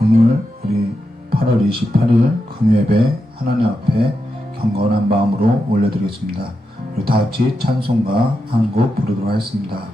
오늘 우리 8월 28일 금요예배 하나님 앞에 경건한 마음으로 올려드리겠습니다. 우리 다 같이 찬송가 한 곡 부르도록 하겠습니다.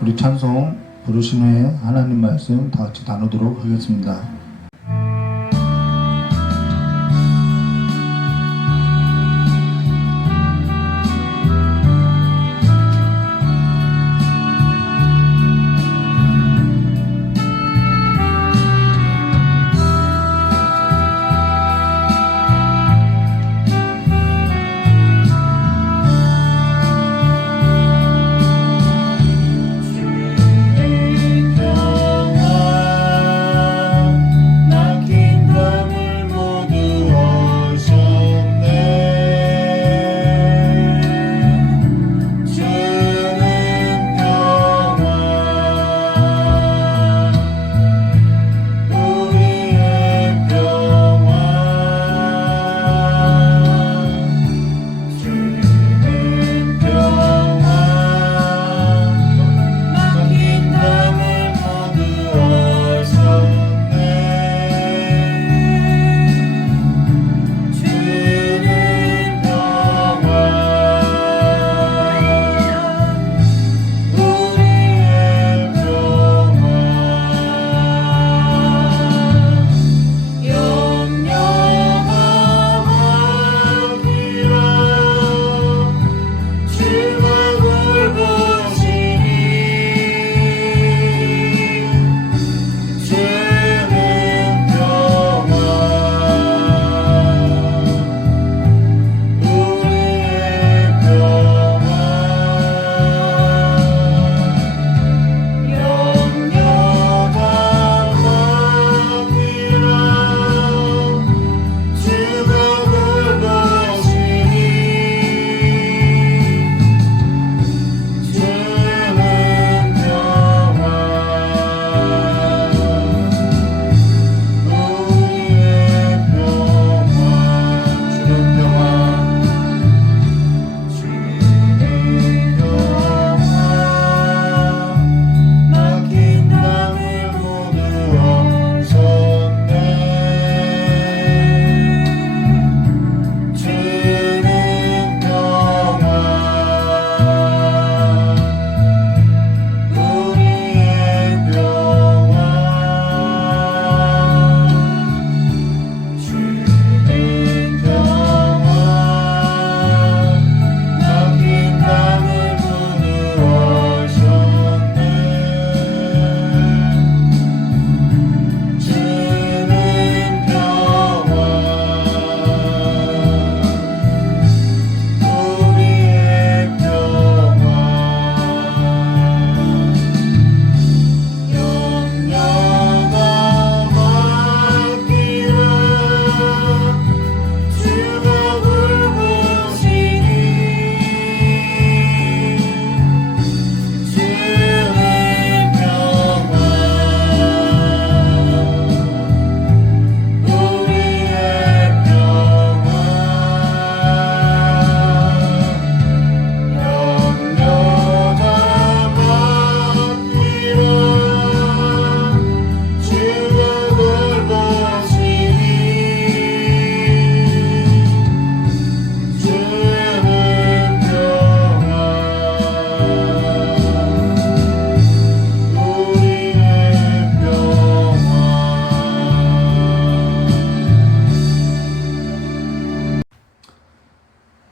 우리 찬송 부르신 후에 하나님 말씀 다 같이 나누도록 하겠습니다.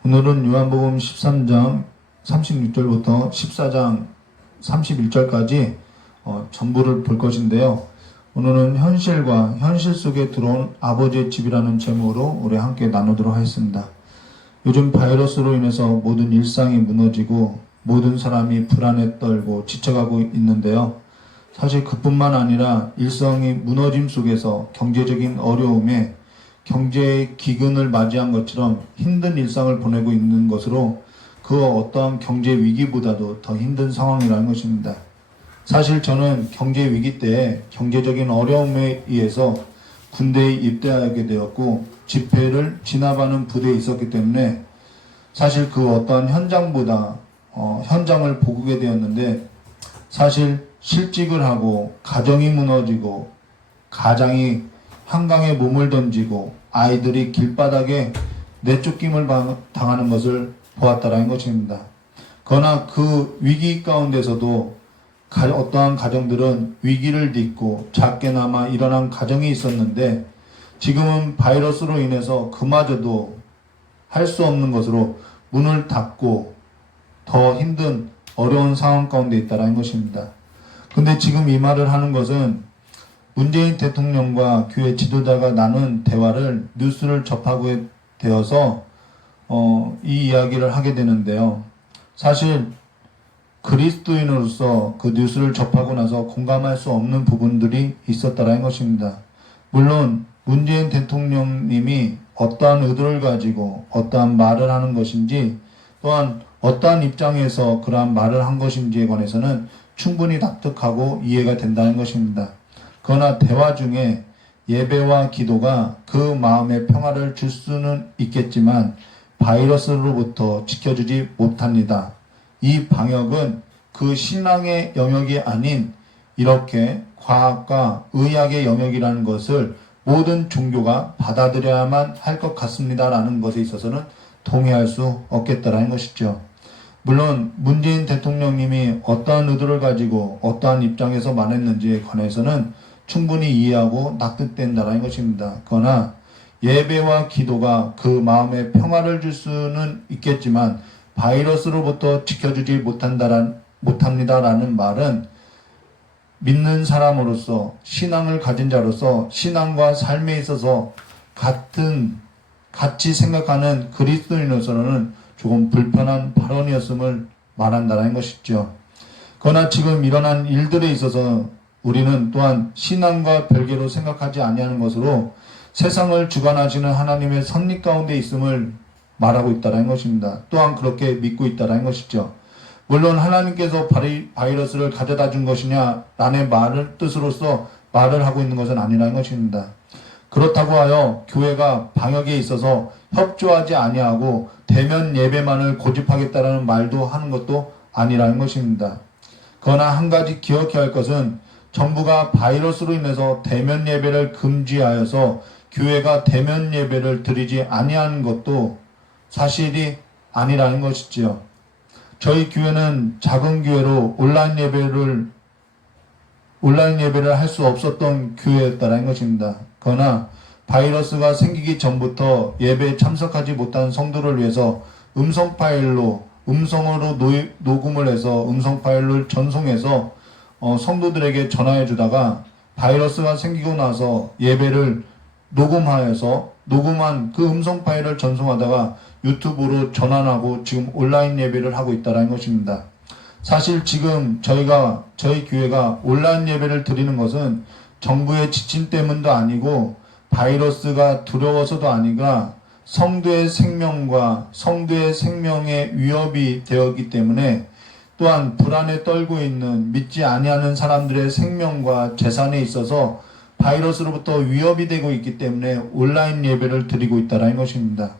오늘은 요한복음 13장 36절부터 14장 31절까지 전부를 볼 것인데요. 오늘은 현실 속에 들어온 아버지의 집이라는 제목으로 우리 함께 나누도록 하겠습니다. 요즘 바이러스로 인해서 모든 일상이 무너지고 모든 사람이 불안에 떨고 지쳐가고 있는데요. 사실 그뿐만 아니라 일상이 무너짐 속에서 경제적인 어려움에 경제의 기근을 맞이한 것처럼 힘든 일상을 보내고 있는 것으로 그 어떠한 경제 위기보다도 더 힘든 상황이라는 것입니다. 사실 저는 경제 위기 때 경제적인 어려움에 의해서 군대에 입대하게 되었고 집회를 진압하는 부대에 있었기 때문에 사실 그 어떠한 현장보다 현장을 보게 되었는데, 사실 실직을 하고 가정이 무너지고 가장이 한강에 몸을 던지고 아이들이 길바닥에 내쫓김을 당하는 것을 보았다라는 것입니다. 그러나 그 위기 가운데서도 어떠한 가정들은 위기를 딛고 작게나마 일어난 가정이 있었는데, 지금은 바이러스로 인해서 그마저도 할 수 없는 것으로 문을 닫고 더 힘든 어려운 상황 가운데 있다라는 것입니다. 근데 지금 이 말을 하는 것은 문재인 대통령과 교회 지도자가 나눈 대화를 뉴스를 접하고 되어서 이 이야기를 하게 되는데요. 사실 그리스도인으로서 그 뉴스를 접하고 나서 공감할 수 없는 부분들이 있었다라는 것입니다. 물론 문재인 대통령님이 어떠한 의도를 가지고 어떠한 말을 하는 것인지, 또한 어떠한 입장에서 그러한 말을 한 것인지에 관해서는 충분히 납득하고 이해가 된다는 것입니다. 그러나 대화 중에 예배와 기도가 그 마음의 평화를 줄 수는 있겠지만 바이러스로부터 지켜주지 못합니다. 이 방역은 그 신앙의 영역이 아닌 이렇게 과학과 의학의 영역이라는 것을 모든 종교가 받아들여야만 할 것 같습니다라는 것에 있어서는 동의할 수 없겠다라는 것이죠. 물론 문재인 대통령님이 어떠한 의도를 가지고 어떠한 입장에서 말했는지에 관해서는 충분히 이해하고 납득된다라는 것입니다. 그러나 예배와 기도가 그 마음에 평화를 줄 수는 있겠지만 바이러스로부터 지켜주지 못합니다라는 말은 믿는 사람으로서, 신앙을 가진 자로서 신앙과 삶에 있어서 같이 생각하는 그리스도인으로서는 조금 불편한 발언이었음을 말한다는 것이죠. 그러나 지금 일어난 일들에 있어서 우리는 또한 신앙과 별개로 생각하지 아니하는 것으로 세상을 주관하시는 하나님의 섭리 가운데 있음을 말하고 있다는 것입니다. 또한 그렇게 믿고 있다는 것이죠. 물론 하나님께서 바이러스를 가져다 준 것이냐라는 뜻으로서 말을 하고 있는 것은 아니라는 것입니다. 그렇다고 하여 교회가 방역에 있어서 협조하지 아니하고 대면 예배만을 고집하겠다라는 말도 하는 것도 아니라는 것입니다. 그러나 한 가지 기억해야 할 것은 정부가 바이러스로 인해서 대면 예배를 금지하여서 교회가 대면 예배를 드리지 아니하는 것도 사실이 아니라는 것이지요. 저희 교회는 작은 교회로 온라인 예배를 할 수 없었던 교회였다는 것입니다. 그러나 바이러스가 생기기 전부터 예배에 참석하지 못한 성도를 위해서 음성으로 녹음을 해서 음성 파일을 전송해서 성도들에게 전화해 주다가 바이러스가 생기고 나서 예배를 녹음한 그 음성 파일을 전송하다가 유튜브로 전환하고 지금 온라인 예배를 하고 있다는 것입니다. 사실 지금 저희 교회가 온라인 예배를 드리는 것은 정부의 지침 때문도 아니고 바이러스가 두려워서도 아니라 성도의 생명과 성도의 생명에 위협이 되었기 때문에, 또한 불안에 떨고 있는 믿지 아니하는 사람들의 생명과 재산에 있어서 바이러스로부터 위협이 되고 있기 때문에 온라인 예배를 드리고 있다는 것입니다.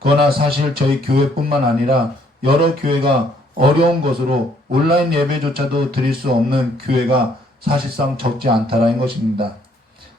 그러나 사실 저희 교회뿐만 아니라 여러 교회가 어려운 것으로 온라인 예배조차도 드릴 수 없는 교회가 사실상 적지 않다는 것입니다.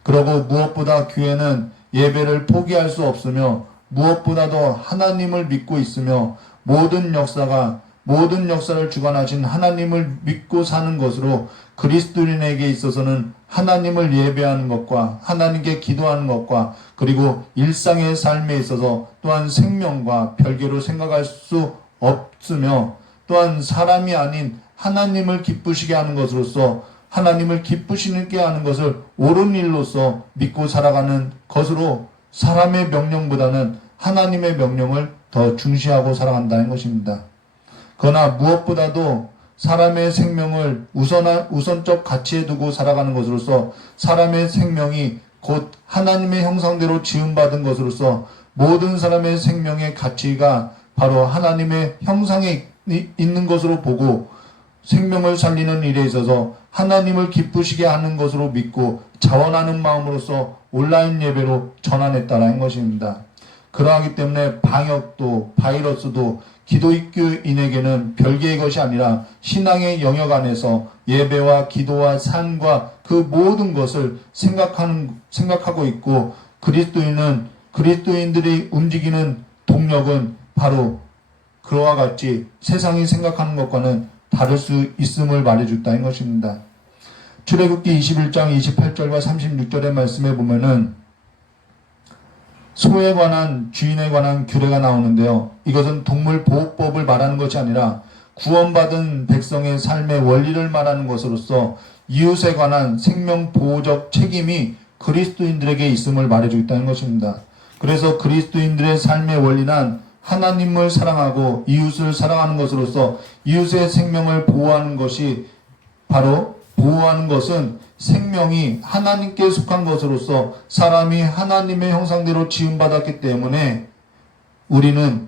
그리고 무엇보다 교회는 예배를 포기할 수 없으며 무엇보다도 하나님을 믿고 있으며 모든 역사를 주관하신 하나님을 믿고 사는 것으로 그리스도인에게 있어서는 하나님을 예배하는 것과 하나님께 기도하는 것과 그리고 일상의 삶에 있어서 또한 생명과 별개로 생각할 수 없으며 또한 사람이 아닌 하나님을 기쁘시게 하는 것으로서 하나님을 기쁘시게 하는 것을 옳은 일로서 믿고 살아가는 것으로 사람의 명령보다는 하나님의 명령을 더 중시하고 살아간다는 것입니다. 그러나 무엇보다도 사람의 생명을 우선적 가치에 두고 살아가는 것으로서 사람의 생명이 곧 하나님의 형상대로 지음받은 것으로서 모든 사람의 생명의 가치가 바로 하나님의 형상에 있는 것으로 보고 생명을 살리는 일에 있어서 하나님을 기쁘시게 하는 것으로 믿고 자원하는 마음으로서 온라인 예배로 전환했다는 것입니다. 그러하기 때문에 방역도 바이러스도 기독교인에게는 별개의 것이 아니라 신앙의 영역 안에서 예배와 기도와 삶과 그 모든 것을 생각하고 있고 그리스도인들이 움직이는 동력은 바로 그와 같이 세상이 생각하는 것과는 다를 수 있음을 말해줬다는 것입니다. 출애굽기 21장 28절과 36절의 말씀에 보면은 소에 관한 주인에 관한 규례가 나오는데요. 이것은 동물보호법을 말하는 것이 아니라 구원받은 백성의 삶의 원리를 말하는 것으로서 이웃에 관한 생명보호적 책임이 그리스도인들에게 있음을 말해주고 있다는 것입니다. 그래서 그리스도인들의 삶의 원리는 하나님을 사랑하고 이웃을 사랑하는 것으로서 이웃의 생명을 보호하는 것이 바로 보호하는 것은 생명이 하나님께 속한 것으로서 사람이 하나님의 형상대로 지음받았기 때문에 우리는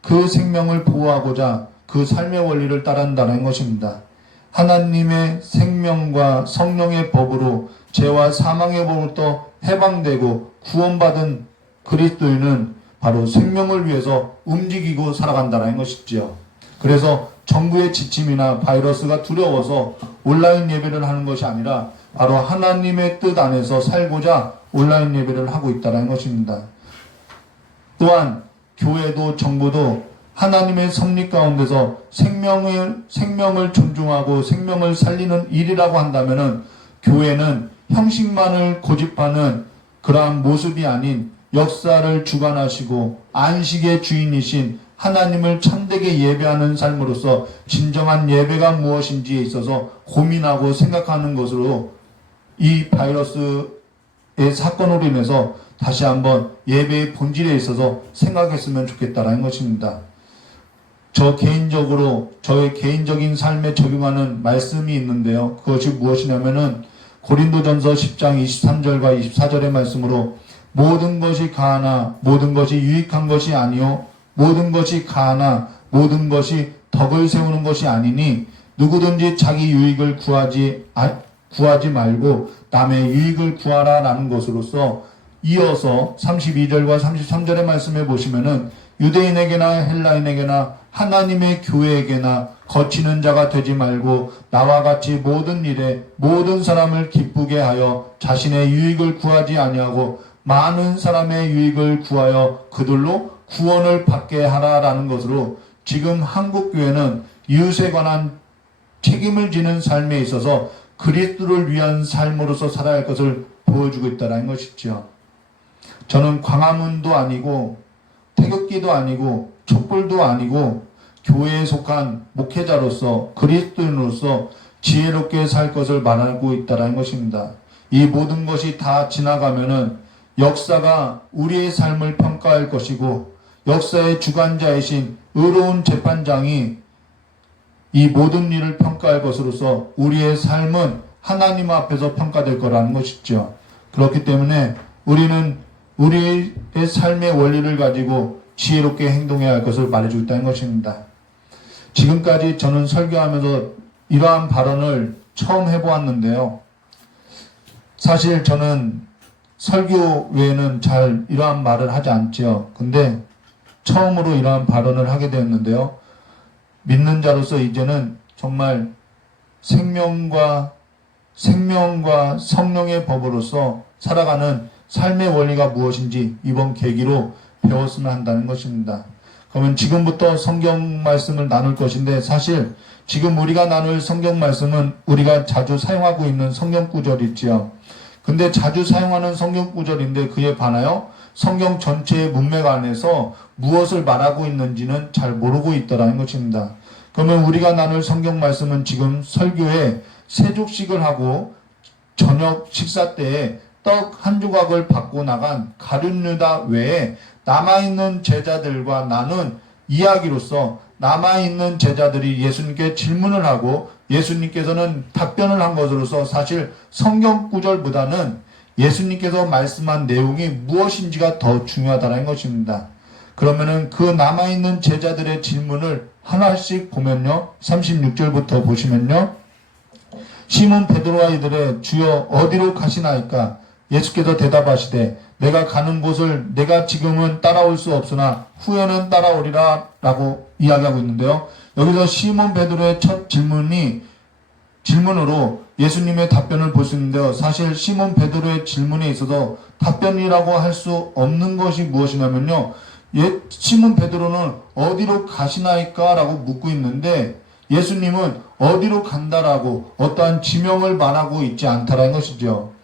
그 생명을 보호하고자 그 삶의 원리를 따른다는 것입니다. 하나님의 생명과 성령의 법으로 죄와 사망의 법으로부터 해방되고 구원받은 그리스도인은 바로 생명을 위해서 움직이고 살아간다는 것이지요. 그래서 정부의 지침이나 바이러스가 두려워서 온라인 예배를 하는 것이 아니라 바로 하나님의 뜻 안에서 살고자 온라인 예배를 하고 있다는 것입니다. 또한 교회도 정부도 하나님의 섭리 가운데서 생명을 존중하고 생명을 살리는 일이라고 한다면은 교회는 형식만을 고집하는 그러한 모습이 아닌 역사를 주관하시고 안식의 주인이신 하나님을 참되게 예배하는 삶으로서 진정한 예배가 무엇인지에 있어서 고민하고 생각하는 것으로 이 바이러스의 사건으로 인해서 다시 한번 예배의 본질에 있어서 생각했으면 좋겠다라는 것입니다. 저의 개인적인 삶에 적용하는 말씀이 있는데요. 그것이 무엇이냐면은 고린도전서 10장 23절과 24절의 말씀으로 모든 것이 가하나 모든 것이 유익한 것이 아니요 모든 것이 가하나 모든 것이 덕을 세우는 것이 아니니 누구든지 자기 유익을 구하지 말고 남의 유익을 구하라라는 것으로서 이어서 32절과 33절의 말씀에 보시면은 유대인에게나 헬라인에게나 하나님의 교회에게나 거치는 자가 되지 말고 나와 같이 모든 일에 모든 사람을 기쁘게 하여 자신의 유익을 구하지 아니하고 많은 사람의 유익을 구하여 그들로 구원을 받게 하라라는 것으로 지금 한국교회는 이웃에 관한 책임을 지는 삶에 있어서 그리스도를 위한 삶으로서 살아야 할 것을 보여주고 있다는 것이죠. 저는 광화문도 아니고 태극기도 아니고 촛불도 아니고 교회에 속한 목회자로서 그리스도인으로서 지혜롭게 살 것을 말하고 있다는 것입니다. 이 모든 것이 다 지나가면은 역사가 우리의 삶을 평가할 것이고 역사의 주관자이신 의로운 재판장이 이 모든 일을 평가할 것으로서 우리의 삶은 하나님 앞에서 평가될 거라는 것이죠. 그렇기 때문에 우리는 우리의 삶의 원리를 가지고 지혜롭게 행동해야 할 것을 말해주고 있다는 것입니다. 지금까지 저는 설교하면서 이러한 발언을 처음 해보았는데요. 사실 저는 설교 외에는 잘 이러한 말을 하지 않죠. 근데 처음으로 이러한 발언을 하게 되었는데요. 믿는 자로서 이제는 정말 생명과 성령의 법으로서 살아가는 삶의 원리가 무엇인지 이번 계기로 배웠으면 한다는 것입니다. 그러면 지금부터 성경 말씀을 나눌 것인데, 사실 지금 우리가 나눌 성경 말씀은 우리가 자주 사용하고 있는 성경 구절이 있지요. 근데 자주 사용하는 성경 구절인데 그에 반하여 성경 전체의 문맥 안에서 무엇을 말하고 있는지는 잘 모르고 있더라는 것입니다. 그러면 우리가 나눌 성경 말씀은 지금 설교에 세족식을 하고 저녁 식사 때에 떡 한 조각을 받고 나간 가룟 유다 외에 남아있는 제자들과 나눈 이야기로서 남아있는 제자들이 예수님께 질문을 하고 예수님께서는 답변을 한 것으로서 사실 성경 구절보다는 예수님께서 말씀한 내용이 무엇인지가 더 중요하다는 것입니다. 그러면은 그 남아있는 제자들의 질문을 하나씩 보면요. 36절부터 보시면요. 시몬 베드로와 이들의 주여 어디로 가시나이까? 예수께서 대답하시되 내가 가는 곳을 내가 지금은 따라올 수 없으나 후에는 따라오리라 라고 이야기하고 있는데요. 여기서 시몬 베드로의 첫 질문으로 예수님의 답변을 볼 수 있는데요. 사실 시몬 베드로의 질문에 있어서 답변이라고 할 수 없는 것이 무엇이냐면요. 시몬 베드로는 어디로 가시나이까? 라고 묻고 있는데 예수님은 어디로 간다라고 어떠한 지명을 말하고 있지 않다라는 것이죠.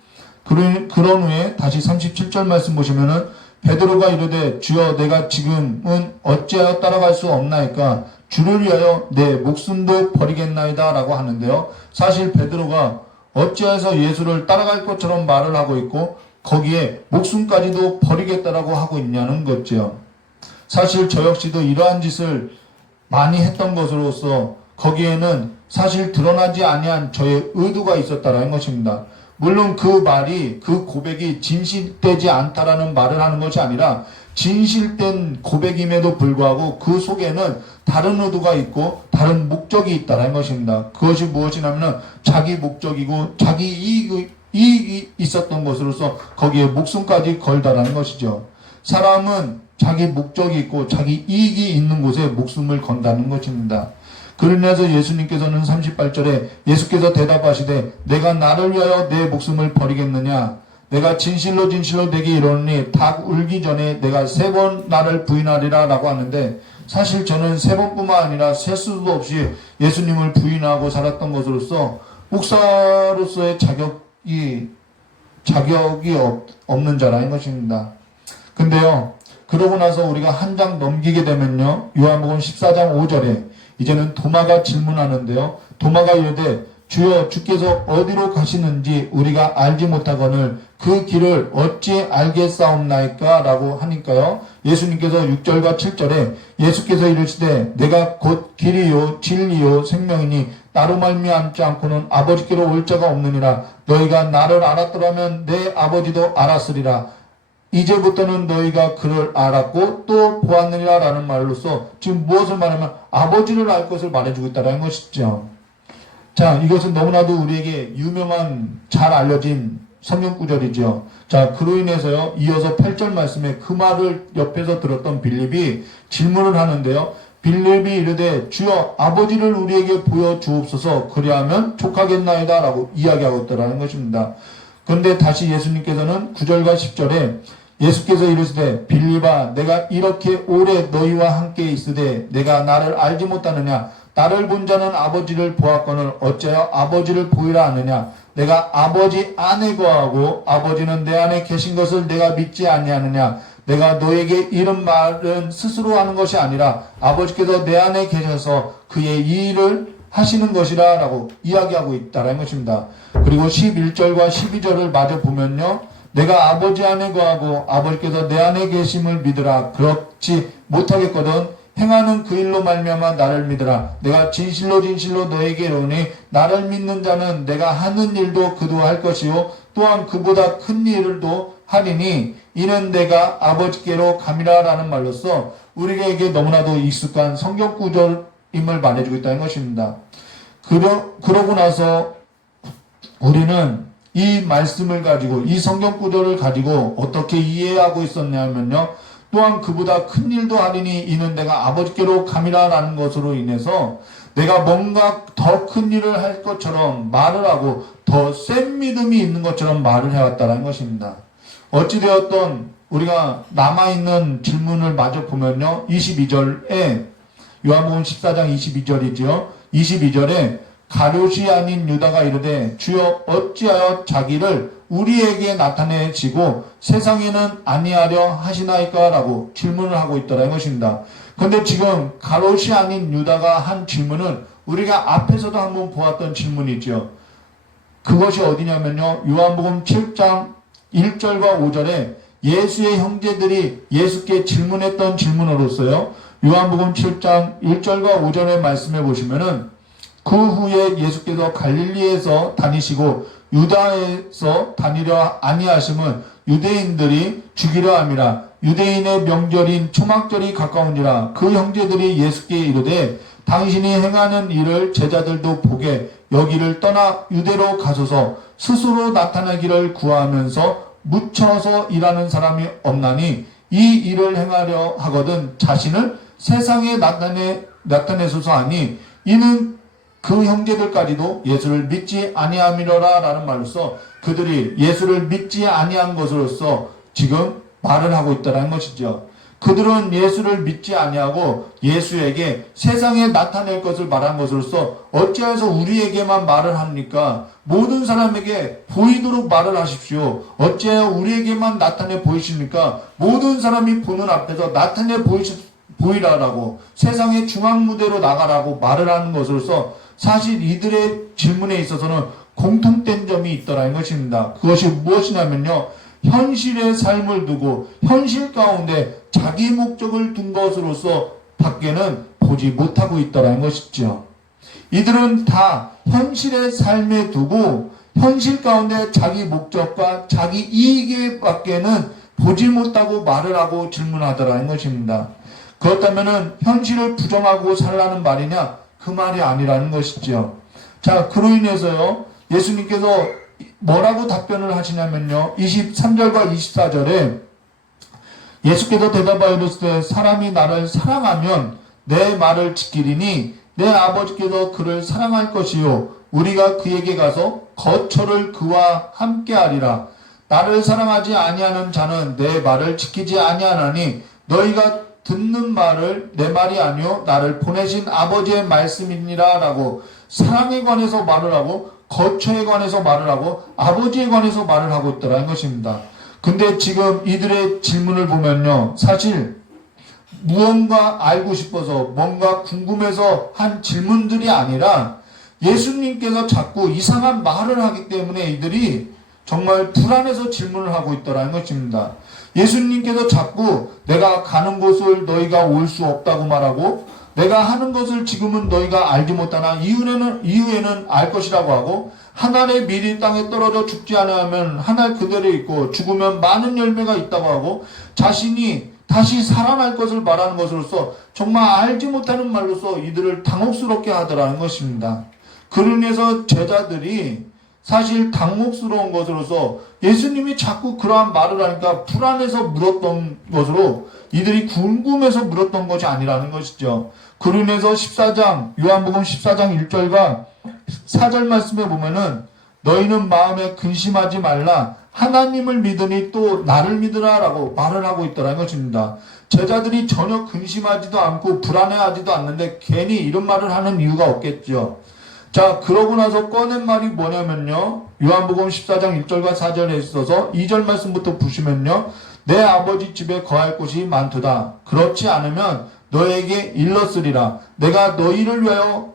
그런 후에 다시 37절 말씀 보시면은 베드로가 이르되 주여 내가 지금은 어찌하여 따라갈 수 없나이까? 주를 위하여 내 목숨도 버리겠나이다 라고 하는데요. 사실 베드로가 어찌해서 예수를 따라갈 것처럼 말을 하고 있고 거기에 목숨까지도 버리겠다라고 하고 있냐는 거죠. 사실 저 역시도 이러한 짓을 많이 했던 것으로서 거기에는 사실 드러나지 아니한 저의 의도가 있었다라는 것입니다. 물론 그 말이, 그 고백이 진실되지 않다라는 말을 하는 것이 아니라 진실된 고백임에도 불구하고 그 속에는 다른 의도가 있고 다른 목적이 있다라는 것입니다. 그것이 무엇이냐면 자기 목적이고 자기 이익이 있었던 것으로서 거기에 목숨까지 걸다라는 것이죠. 사람은 자기 목적이 있고 자기 이익이 있는 곳에 목숨을 건다는 것입니다. 그러면서 예수님께서는 38절에 예수께서 대답하시되 내가 나를 위하여 내 목숨을 버리겠느냐? 내가 진실로 진실로 내게 이르노니 닭 울기 전에 내가 3번 나를 부인하리라 라고 하는데 사실 저는 3번뿐만 아니라 셀 수도 없이 예수님을 부인하고 살았던 것으로서 목사로서의 자격이 없는 자라는 것입니다. 근데요, 그러고 나서 우리가 한 장 넘기게 되면요, 요한복음 14장 5절에 이제는 도마가 질문하는데요. 도마가 이르되 주여 주께서 어디로 가시는지 우리가 알지 못하거늘 그 길을 어찌 알겠사옵나이까? 라고 하니까요. 예수님께서 6절과 7절에 예수께서 이르시되 내가 곧 길이요 진리요 생명이니 나로 말미암지 않고는 아버지께로 올 자가 없느니라. 너희가 나를 알았더라면 내 아버지도 알았으리라. 이제부터는 너희가 그를 알았고 또 보았느니라 라는 말로서 지금 무엇을 말하면 아버지를 알 것을 말해주고 있다는 것이죠. 자, 이것은 너무나도 우리에게 유명한 잘 알려진 성경 구절이죠. 자, 그로 인해서요, 이어서 8절 말씀에 그 말을 옆에서 들었던 빌립이 질문을 하는데요. 빌립이 이르되 주여 아버지를 우리에게 보여주옵소서 그리하면 족하겠나이다 라고 이야기하고 있다는 것입니다. 그런데 다시 예수님께서는 9절과 10절에 예수께서 이르시되 빌립아 내가 이렇게 오래 너희와 함께 있으되 내가 나를 알지 못하느냐? 나를 본 자는 아버지를 보았거늘 어찌하여 아버지를 보이라 하느냐? 내가 아버지 안에 거하고 아버지는 내 안에 계신 것을 내가 믿지 아니하느냐? 내가 너에게 이런 말은 스스로 하는 것이 아니라 아버지께서 내 안에 계셔서 그의 이 일을 하시는 것이라 라고 이야기하고 있다는 것입니다. 그리고 11절과 12절을 마저 보면요. 내가 아버지 안에 거하고 아버지께서 내 안에 계심을 믿으라. 그렇지 못하겠거든 행하는 그 일로 말미암아 나를 믿으라. 내가 진실로 진실로 너에게 이르노니 나를 믿는 자는 내가 하는 일도 그도 할 것이요 또한 그보다 큰 일을도 하리니 이는 내가 아버지께로 감이라 라는 말로써 우리에게 너무나도 익숙한 성경 구절임을 말해주고 있다는 것입니다. 그러고 나서 우리는 이 말씀을 가지고 이 성경 구절을 가지고 어떻게 이해하고 있었냐면요. 또한 그보다 큰 일도 하리니 이는 내가 아버지께로 감이라 라는 것으로 인해서 내가 뭔가 더 큰 일을 할 것처럼 말을 하고 더 센 믿음이 있는 것처럼 말을 해왔다는 것입니다. 어찌되었던 우리가 남아있는 질문을 마저 보면요. 22절에 요한복음 14장 22절이죠. 22절에 가룟이 아닌 유다가 이르되 주여 어찌하여 자기를 우리에게 나타내시고 세상에는 아니하려 하시나이까? 라고 질문을 하고 있더라 이것입니다. 그런데 지금 가룟이 아닌 유다가 한 질문은 우리가 앞에서도 한번 보았던 질문이죠. 그것이 어디냐면요. 요한복음 7장 1절과 5절에 예수의 형제들이 예수께 질문했던 질문으로서요. 요한복음 7장 1절과 5절의 말씀해 보시면은 그 후에 예수께서 갈릴리에서 다니시고 유다에서 다니려 아니하심은 유대인들이 죽이려 함이라. 유대인의 명절인 초막절이 가까운지라. 그 형제들이 예수께 이르되 당신이 행하는 일을 제자들도 보게 여기를 떠나 유대로 가소서. 스스로 나타나기를 구하면서 묻혀서 일하는 사람이 없나니 이 일을 행하려 하거든 자신을 세상에 나타내소서 하니 이는 그 형제들까지도 예수를 믿지 아니함이로라 라는 말로써 그들이 예수를 믿지 아니한 것으로서 지금 말을 하고 있다는 것이죠. 그들은 예수를 믿지 아니하고 예수에게 세상에 나타낼 것을 말한 것으로서 어찌해서 우리에게만 말을 합니까? 모든 사람에게 보이도록 말을 하십시오. 어찌하여 우리에게만 나타내 보이십니까? 모든 사람이 보는 앞에서 나타내 보이라라고 세상의 중앙무대로 나가라고 말을 하는 것으로서 사실 이들의 질문에 있어서는 공통된 점이 있더라는 것입니다. 그것이 무엇이냐면요. 현실의 삶을 두고 현실 가운데 자기 목적을 둔 것으로서 밖에는 보지 못하고 있더라는 것이죠. 이들은 다 현실의 삶에 두고 현실 가운데 자기 목적과 자기 이익에 밖에는 보지 못하고 말을 하고 질문하더라는 것입니다. 그렇다면 현실을 부정하고 살라는 말이냐? 그 말이 아니라는 것이죠. 자, 그로 인해서요, 예수님께서 뭐라고 답변을 하시냐면요, 23절과 24절에 예수께서 대답하여 이르시되 사람이 나를 사랑하면 내 말을 지키리니 내 아버지께서 그를 사랑할 것이요 우리가 그에게 가서 거처를 그와 함께 하리라. 나를 사랑하지 아니하는 자는 내 말을 지키지 아니하나니 너희가 듣는 말을 내 말이 아니요 나를 보내신 아버지의 말씀이니라 라고 사랑에 관해서 말을 하고 거처에 관해서 말을 하고 아버지에 관해서 말을 하고 있더라는 것입니다. 근데 지금 이들의 질문을 보면요, 사실 무언가 알고 싶어서 뭔가 궁금해서 한 질문들이 아니라 예수님께서 자꾸 이상한 말을 하기 때문에 이들이 정말 불안해서 질문을 하고 있더라는 것입니다. 예수님께서 자꾸 내가 가는 곳을 너희가 올 수 없다고 말하고 내가 하는 것을 지금은 너희가 알지 못하나 이후에는 알 것이라고 하고 한 알의 밀이 땅에 떨어져 죽지 않으면 한 알 그대로 있고 죽으면 많은 열매가 있다고 하고 자신이 다시 살아날 것을 말하는 것으로서 정말 알지 못하는 말로서 이들을 당혹스럽게 하더라는 것입니다. 그로 인해서 제자들이 사실 당혹스러운 것으로서 예수님이 자꾸 그러한 말을 하니까 불안해서 물었던 것으로 이들이 궁금해서 물었던 것이 아니라는 것이죠. 그로 인해서 요한복음 14장 1절과 4절 말씀에 보면은 너희는 마음에 근심하지 말라 하나님을 믿으니 또 나를 믿으라 라고 말을 하고 있더라는 것입니다. 제자들이 전혀 근심하지도 않고 불안해하지도 않는데 괜히 이런 말을 하는 이유가 없겠죠. 자, 그러고 나서 꺼낸 말이 뭐냐면요, 요한복음 14장 1절과 4절에 있어서 2절 말씀부터 보시면요, 내 아버지 집에 거할 곳이 많도다. 그렇지 않으면 너에게 일렀으리라. 내가 너희를 위하여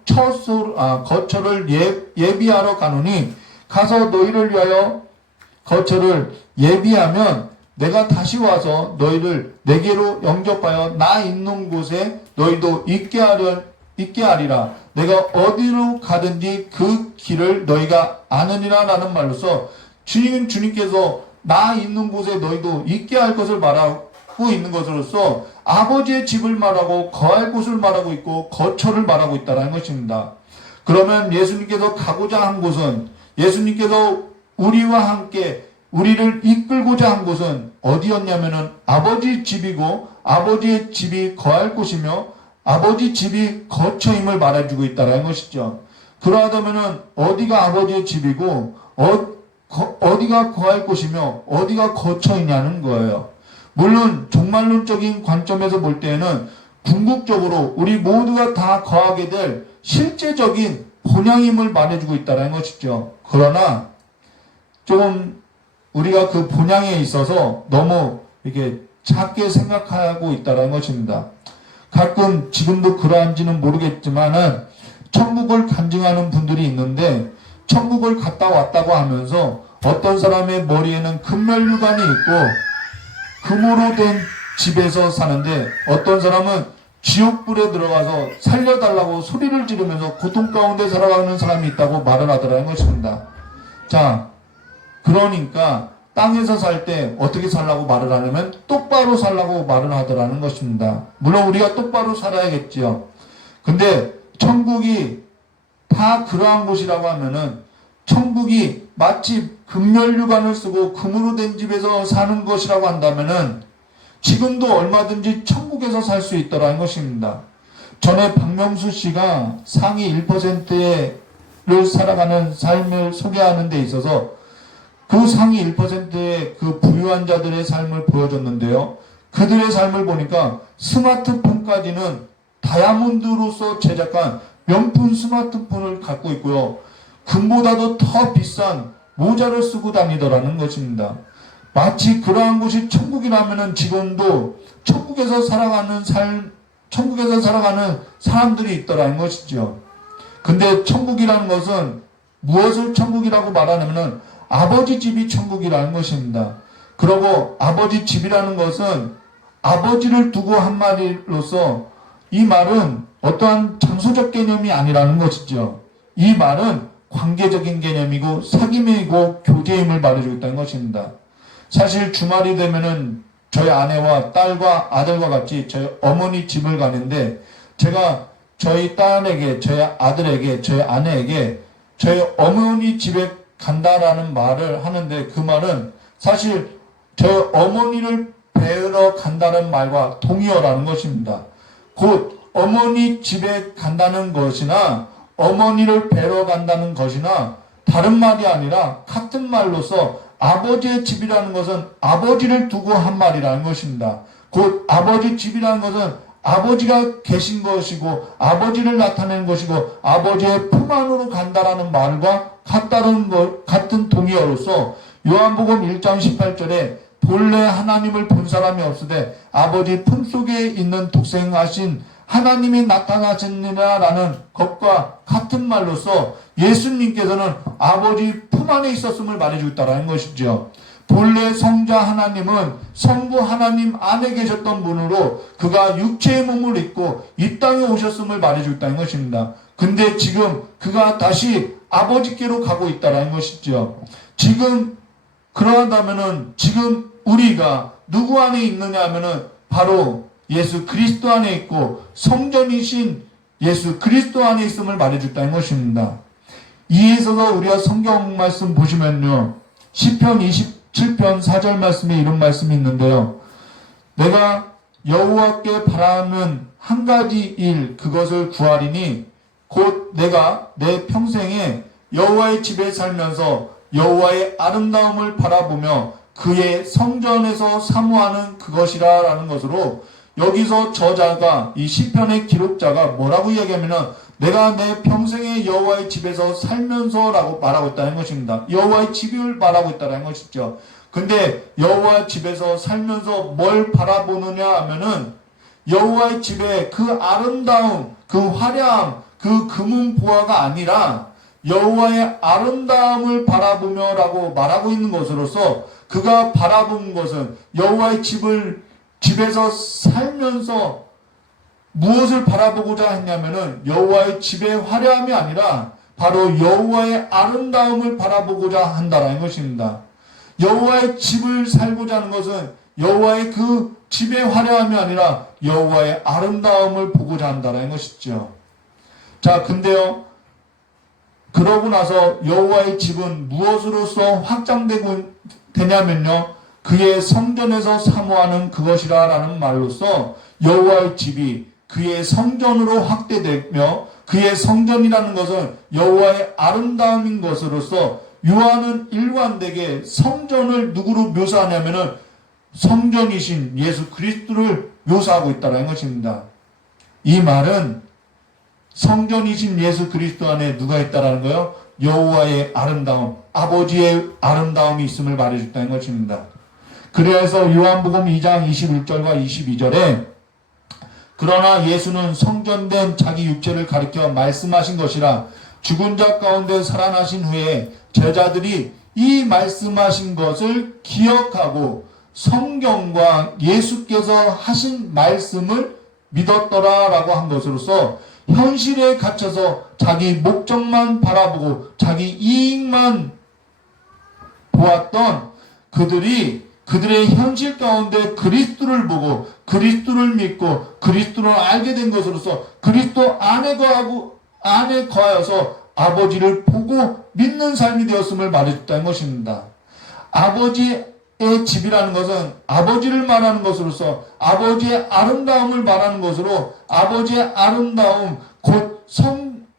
거처를 예비하러 가노니 가서 너희를 위하여 거처를 예비하면 내가 다시 와서 너희를 내게로 영접하여 나 있는 곳에 너희도 있게 하리라. 내가 어디로 가든지 그 길을 너희가 아느니라 라는 말로서 주님께서 나 있는 곳에 너희도 있게 할 것을 말하고 있는 것으로서 아버지의 집을 말하고 거할 곳을 말하고 있고 거처를 말하고 있다는 것입니다. 그러면 예수님께서 가고자 한 곳은 예수님께서 우리와 함께 우리를 이끌고자 한 곳은 어디였냐면은 아버지 집이고 아버지의 집이 거할 곳이며 아버지 집이 거처임을 말해주고 있다는 것이죠. 그러하다면은 어디가 아버지의 집이고 어디가 거할 곳이며 어디가 거처이냐는 거예요. 물론 종말론적인 관점에서 볼 때에는 궁극적으로 우리 모두가 다 거하게 될 실제적인 본향임을 말해주고 있다는 것이죠. 그러나 좀 우리가 그 본향에 있어서 너무 이렇게 작게 생각하고 있다는 것입니다. 가끔 지금도 그러한지는 모르겠지만은 천국을 간증하는 분들이 있는데 천국을 갔다 왔다고 하면서 어떤 사람의 머리에는 금면류관이 있고 금으로 된 집에서 사는데 어떤 사람은 지옥불에 들어가서 살려달라고 소리를 지르면서 고통 가운데 살아가는 사람이 있다고 말을 하더라는 것입니다. 자, 그러니까 땅에서 살 때 어떻게 살라고 말을 하냐면 똑바로 살라고 말을 하더라는 것입니다. 물론 우리가 똑바로 살아야겠지요. 근데 천국이 다 그러한 곳이라고 하면은 천국이 마치 금면류관을 쓰고 금으로 된 집에서 사는 것이라고 한다면은 지금도 얼마든지 천국에서 살 수 있더라는 것입니다. 전에 박명수 씨가 상위 1%를 살아가는 삶을 소개하는 데 있어서 그 상위 1%의 그 부유한 자들의 삶을 보여줬는데요. 그들의 삶을 보니까 스마트폰까지는 다이아몬드로서 제작한 명품 스마트폰을 갖고 있고요. 금보다도 더 비싼 모자를 쓰고 다니더라는 것입니다. 마치 그러한 곳이 천국이라면은 지금도 천국에서 살아가는 사람들이 있더라는 것이죠. 근데 천국이라는 것은 무엇을 천국이라고 말하냐면은 아버지 집이 천국이라는 것입니다. 그리고 아버지 집이라는 것은 아버지를 두고 한 말로서 이 말은 어떠한 장소적 개념이 아니라는 것이죠. 이 말은 관계적인 개념이고 사귐이고 교제임을 말해주고 있다는 것입니다. 사실 주말이 되면은 저희 아내와 딸과 아들과 같이 저희 어머니 집을 가는데 제가 저희 딸에게, 저희 아들에게, 저희 아내에게 저희 어머니 집에 간다라는 말을 하는데 그 말은 사실 저희 어머니를 뵈러 간다는 말과 동의어라는 것입니다. 곧 어머니 집에 간다는 것이나 어머니를 뵈러 간다는 것이나 다른 말이 아니라 같은 말로서 아버지의 집이라는 것은 아버지를 두고 한 말이라는 것입니다. 곧 아버지 집이라는 것은 아버지가 계신 것이고 아버지를 나타내는 것이고 아버지의 품 안으로 간다라는 말과 같은 동의어로서 요한복음 1장 18절에 본래 하나님을 본 사람이 없으되 아버지 품속에 있는 독생하신 하나님이 나타나셨느냐라는 것과 같은 말로서 예수님께서는 아버지 품 안에 있었음을 말해주고 있다는 것이죠. 본래 성자 하나님은 성부 하나님 안에 계셨던 분으로 그가 육체의 몸을 입고 이 땅에 오셨음을 말해주고 있다는 것입니다. 근데 지금 그가 다시 아버지께로 가고 있다는 것이죠. 지금 그러하다면은 지금 우리가 누구 안에 있느냐 하면은 바로 예수 그리스도 안에 있고 성전이신 예수 그리스도 안에 있음을 말해줬다는 것입니다. 이에 있어서 우리가 성경 말씀 보시면요. 시편 27편 4절 말씀에 이런 말씀이 있는데요. 내가 여호와께 바라는 한 가지 일 그것을 구하리니 곧 내가 내 평생에 여호와의 집에 살면서 여호와의 아름다움을 바라보며 그의 성전에서 사모하는 그것이라 라는 것으로 여기서 저자가 이 시편의 기록자가 뭐라고 이야기하면은 내가 내 평생에 여호와의 집에서 살면서 라고 말하고 있다는 것입니다. 여호와의 집을 말하고 있다는 것이죠. 근데 여호와의 집에서 살면서 뭘 바라보느냐 하면은 여호와의 집의 그 아름다움, 그 화려함, 그 금은 보화가 아니라 여호와의 아름다움을 바라보며 라고 말하고 있는 것으로서 그가 바라본 것은 여호와의 집에서 살면서 무엇을 바라보고자 했냐면은 여호와의 집의 화려함이 아니라 바로 여호와의 아름다움을 바라보고자 한다라는 것입니다. 여호와의 집을 살고자 하는 것은 여호와의 그 집의 화려함이 아니라 여호와의 아름다움을 보고자 한다라는 것이죠. 자, 근데요. 그러고 나서 여호와의 집은 무엇으로서 확장되고 되냐면요. 그의 성전에서 사모하는 그것이라 라는 말로써 여호와의 집이 그의 성전으로 확대되며 그의 성전이라는 것은 여호와의 아름다움인 것으로서 요한은 일관되게 성전을 누구로 묘사하냐면은 성전이신 예수 그리스도를 묘사하고 있다는 것입니다. 이 말은 성전이신 예수 그리스도 안에 누가 있다라는 거요? 여호와의 아름다움, 아버지의 아름다움이 있음을 말해줬다는 것입니다. 그래서 요한복음 2장 21절과 22절에 그러나 예수는 성전된 자기 육체를 가리켜 말씀하신 것이라 죽은 자 가운데 살아나신 후에 제자들이 이 말씀하신 것을 기억하고 성경과 예수께서 하신 말씀을 믿었더라라고 한 것으로서 현실에 갇혀서 자기 목적만 바라보고 자기 이익만 보았던 그들의 현실 가운데 그리스도를 보고 그리스도를 믿고 그리스도를 알게 된 것으로서 그리스도 안에 거하여서 아버지를 보고 믿는 삶이 되었음을 말해줬다는 것입니다. 아버지의 집이라는 것은 아버지를 말하는 것으로서 아버지의 아름다움을 말하는 것으로 아버지의 아름다움 곧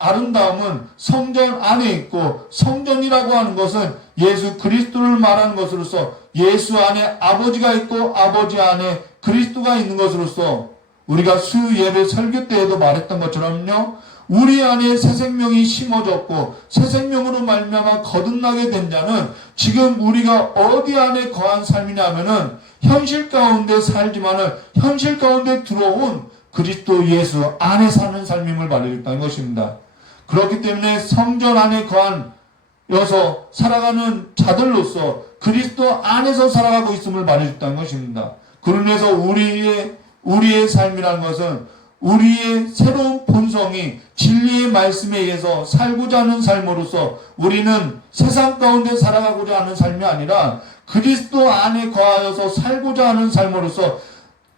아름다움은 성전 안에 있고 성전이라고 하는 것은 예수 그리스도를 말하는 것으로서 예수 안에 아버지가 있고 아버지 안에 그리스도가 있는 것으로서 우리가 수요예배 설교 때에도 말했던 것처럼요. 우리 안에 새 생명이 심어졌고 새 생명으로 말미암아 거듭나게 된 자는 지금 우리가 어디 안에 거한 삶이냐면은 현실 가운데 살지만은 현실 가운데 들어온 그리스도 예수 안에 사는 삶임을 말해줬다는 것입니다. 그렇기 때문에 성전 안에 거하여서 살아가는 자들로서 그리스도 안에서 살아가고 있음을 말해줬다는 것입니다. 그러면서 우리의 삶이라는 것은 우리의 새로운 본성이 진리의 말씀에 의해서 살고자 하는 삶으로서 우리는 세상 가운데 살아가고자 하는 삶이 아니라 그리스도 안에 거하여서 살고자 하는 삶으로서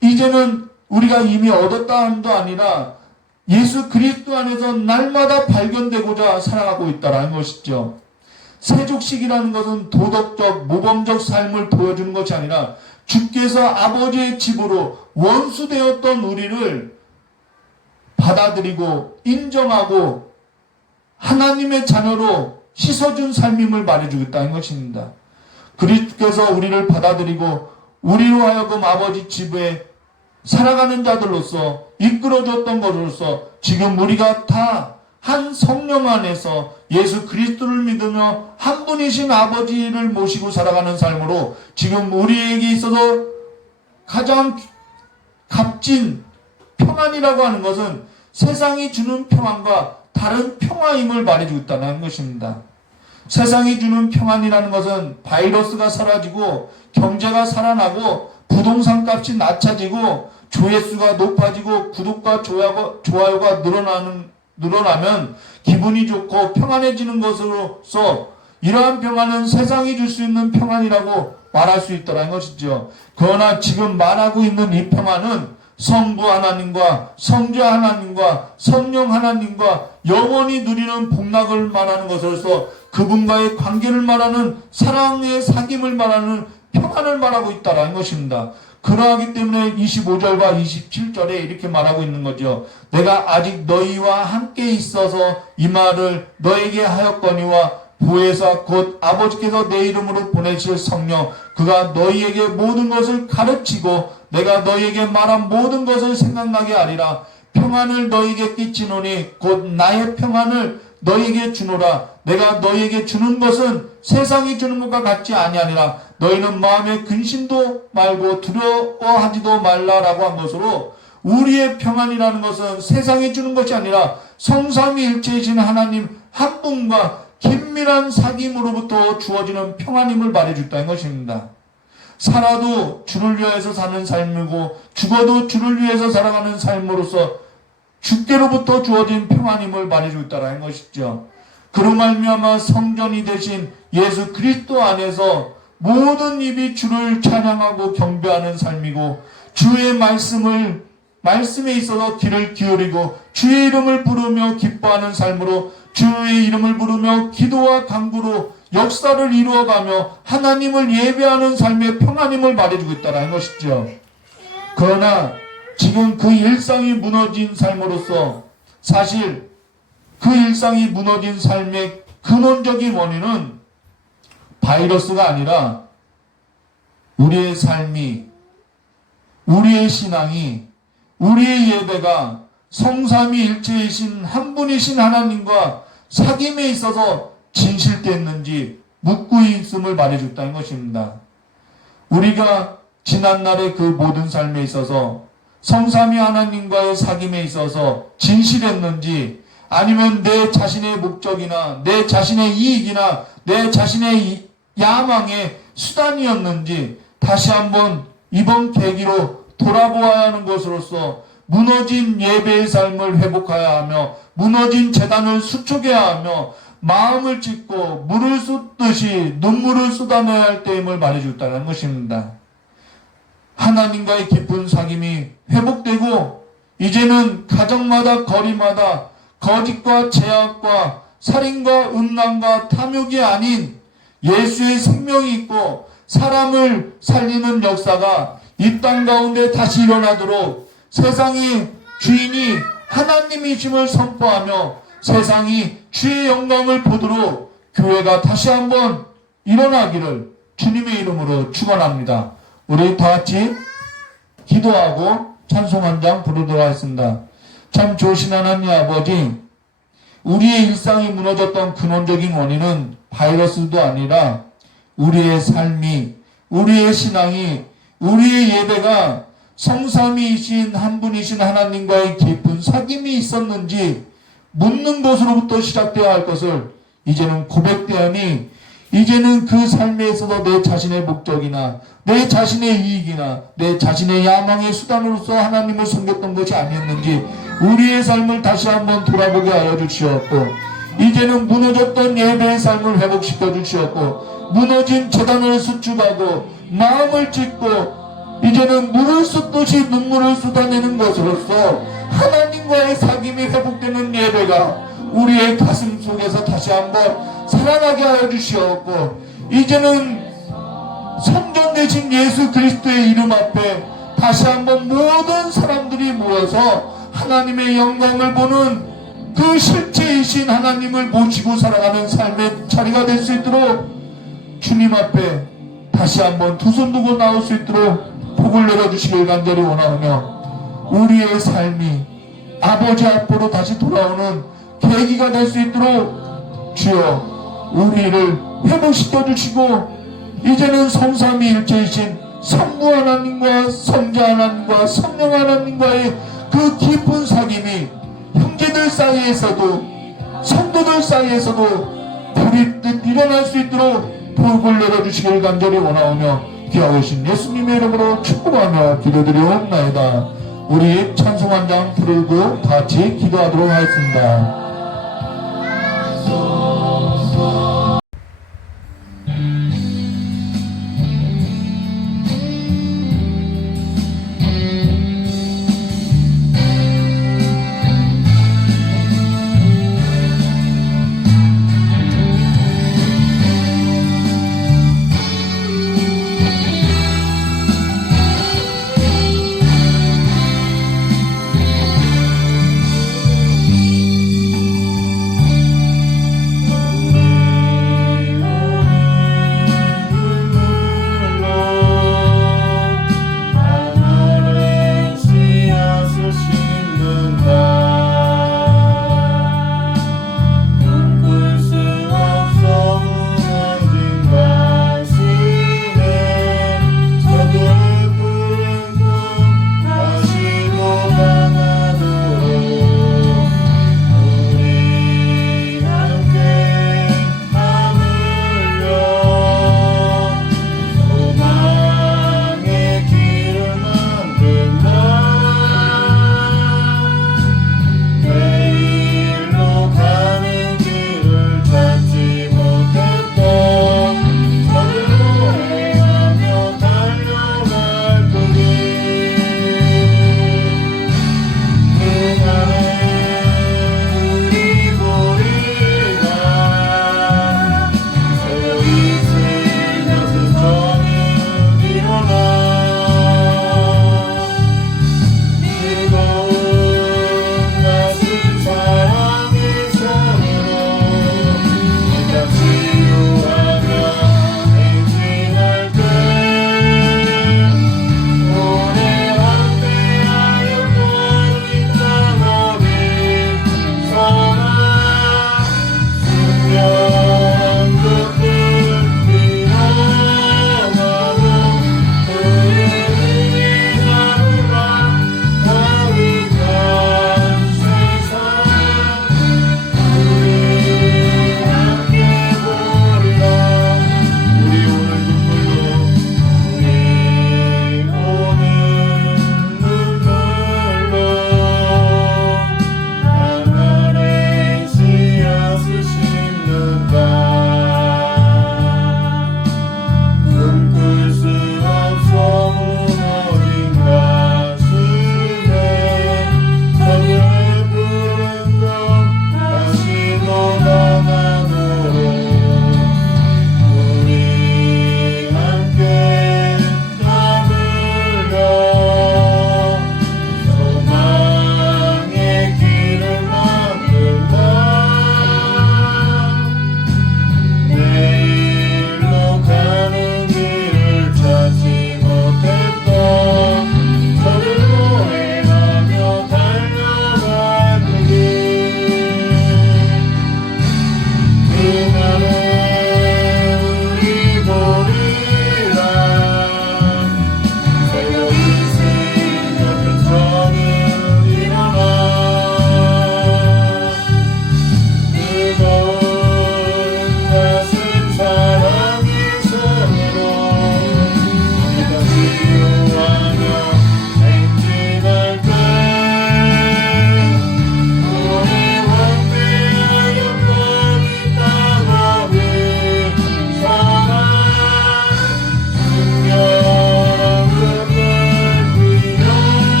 이제는 우리가 이미 얻었다 함도 아니라 예수 그리스도 안에서 날마다 발견되고자 살아가고 있다는 것이죠. 세족식이라는 것은 도덕적, 모범적 삶을 보여주는 것이 아니라 주께서 아버지의 집으로 원수되었던 우리를 받아들이고 인정하고 하나님의 자녀로 씻어준 삶임을 말해주겠다는 것입니다. 그리스도께서 우리를 받아들이고 우리로 하여금 아버지 집에 살아가는 자들로서 이끌어줬던 것으로서 지금 우리가 다 한 성령 안에서 예수 그리스도를 믿으며 한 분이신 아버지를 모시고 살아가는 삶으로 지금 우리에게 있어서 가장 값진 평안이라고 하는 것은 세상이 주는 평안과 다른 평화임을 말해주고 있다는 것입니다. 세상이 주는 평안이라는 것은 바이러스가 사라지고 경제가 살아나고 부동산 값이 낮아지고 조회수가 높아지고 구독과 좋아요가 늘어나면 기분이 좋고 평안해지는 것으로서 이러한 평안은 세상이 줄 수 있는 평안이라고 말할 수 있다는 것이죠. 그러나 지금 말하고 있는 이 평안은 성부 하나님과 성자 하나님과 성령 하나님과 영원히 누리는 복락을 말하는 것으로서 그분과의 관계를 말하는 사랑의 사귐을 말하는 평안을 말하고 있다는 것입니다. 그러하기 때문에 25절과 27절에 이렇게 말하고 있는 거죠. 내가 아직 너희와 함께 있어서 이 말을 너에게 하였거니와 보혜사 곧 아버지께서 내 이름으로 보내실 성령 그가 너희에게 모든 것을 가르치고 내가 너희에게 말한 모든 것을 생각나게 하리라. 평안을 너희에게 끼치노니 곧 나의 평안을 너희에게 주노라. 내가 너희에게 주는 것은 세상이 주는 것과 같지 아니하니라. 너희는 마음에 근심도 말고 두려워하지도 말라라고 한 것으로 우리의 평안이라는 것은 세상이 주는 것이 아니라 성삼위일체이신 하나님 한 분과 긴밀한 사귐으로부터 주어지는 평안임을 말해줬다는 것입니다. 살아도 주를 위해서 사는 삶이고 죽어도 주를 위해서 살아가는 삶으로서 주께로부터 주어진 평안임을 말해줬다는 것이죠. 그로 말미암아 성전이 되신 예수 그리스도 안에서 모든 입이 주를 찬양하고 경배하는 삶이고 주의 말씀에 있어서 귀를 기울이고 주의 이름을 부르며 기뻐하는 삶으로 주의 이름을 부르며 기도와 간구로 역사를 이루어가며 하나님을 예배하는 삶의 평안임을 말해주고 있다는 것이죠. 그러나 지금 그 일상이 무너진 삶으로서 사실 그 일상이 무너진 삶의 근원적인 원인은 바이러스가 아니라 우리의 삶이 우리의 신앙이, 우리의 예배가 성삼위일체이신 한 분이신 하나님과 사귐에 있어서 진실됐는지 묻고 있음을 말해줬다는 것입니다. 우리가 지난날의 그 모든 삶에 있어서 성삼위 하나님과의 사귐에 있어서 진실했는지, 아니면 내 자신의 목적이나 내 자신의 이익이나 내 자신의 야망의 수단이었는지 다시 한번 이번 계기로 돌아보아야 하는 것으로서 무너진 예배의 삶을 회복해야 하며 무너진 재단을 수축해야 하며 마음을 찢고 물을 쏟듯이 눈물을 쏟아내야 할 때임을 말해줬다는 것입니다. 하나님과의 깊은 사귐이 회복되고 이제는 가정마다 거리마다 거짓과 제약과 살인과 음란과 탐욕이 아닌 예수의 생명이 있고 사람을 살리는 역사가 이 땅 가운데 다시 일어나도록 세상이 주인이 하나님이심을 선포하며 세상이 주의 영광을 보도록 교회가 다시 한번 일어나기를 주님의 이름으로 축원합니다. 우리 다 같이 기도하고 찬송 한 장 부르도록 하겠습니다. 참 좋으신 하나님 아버지, 우리의 일상이 무너졌던 근원적인 원인은 바이러스도 아니라 우리의 삶이, 우리의 신앙이, 우리의 예배가 성삼위이신 한 분이신 하나님과의 깊은 사귐이 있었는지 묻는 것으로부터 시작되어야 할 것을 이제는 고백되하니, 이제는 그 삶에 있어서 내 자신의 목적이나 내 자신의 이익이나 내 자신의 야망의 수단으로서 하나님을 섬겼던 것이 아니었는지 우리의 삶을 다시 한번 돌아보게 하여 주시옵고, 이제는 무너졌던 예배의 삶을 회복시켜 주시옵고, 무너진 재단을 수축하고 마음을 찢고 이제는 물을 쏟듯이 눈물을 쏟아내는 것으로서 하나님과의 사귐이 회복되는 예배가 우리의 가슴 속에서 다시 한번 살아나게 하여 주시옵고, 이제는 성전 되신 예수 그리스도의 이름 앞에 다시 한번 모든 사람들이 모여서 하나님의 영광을 보는 그 실체이신 하나님을 모시고 살아가는 삶의 자리가 될 수 있도록 주님 앞에 다시 한번 두 손 두고 나올 수 있도록 복을 내려주시길 간절히 원하오며, 우리의 삶이 아버지 앞으로 다시 돌아오는 계기가 될 수 있도록 주여 우리를 회복시켜 주시고, 이제는 성삼위일체이신 성부 하나님과 성자 하나님과 성령 하나님과의 그 깊은 사귐이 형제들 사이에서도 성도들 사이에서도 불이 뜻 일어날 수 있도록 복을 내려주시길 간절히 원하오며, 귀하오신 예수님의 이름으로 축복하며 기도드리옵나이다. 우리 찬송 한 장 부르고 같이 기도하도록 하겠습니다.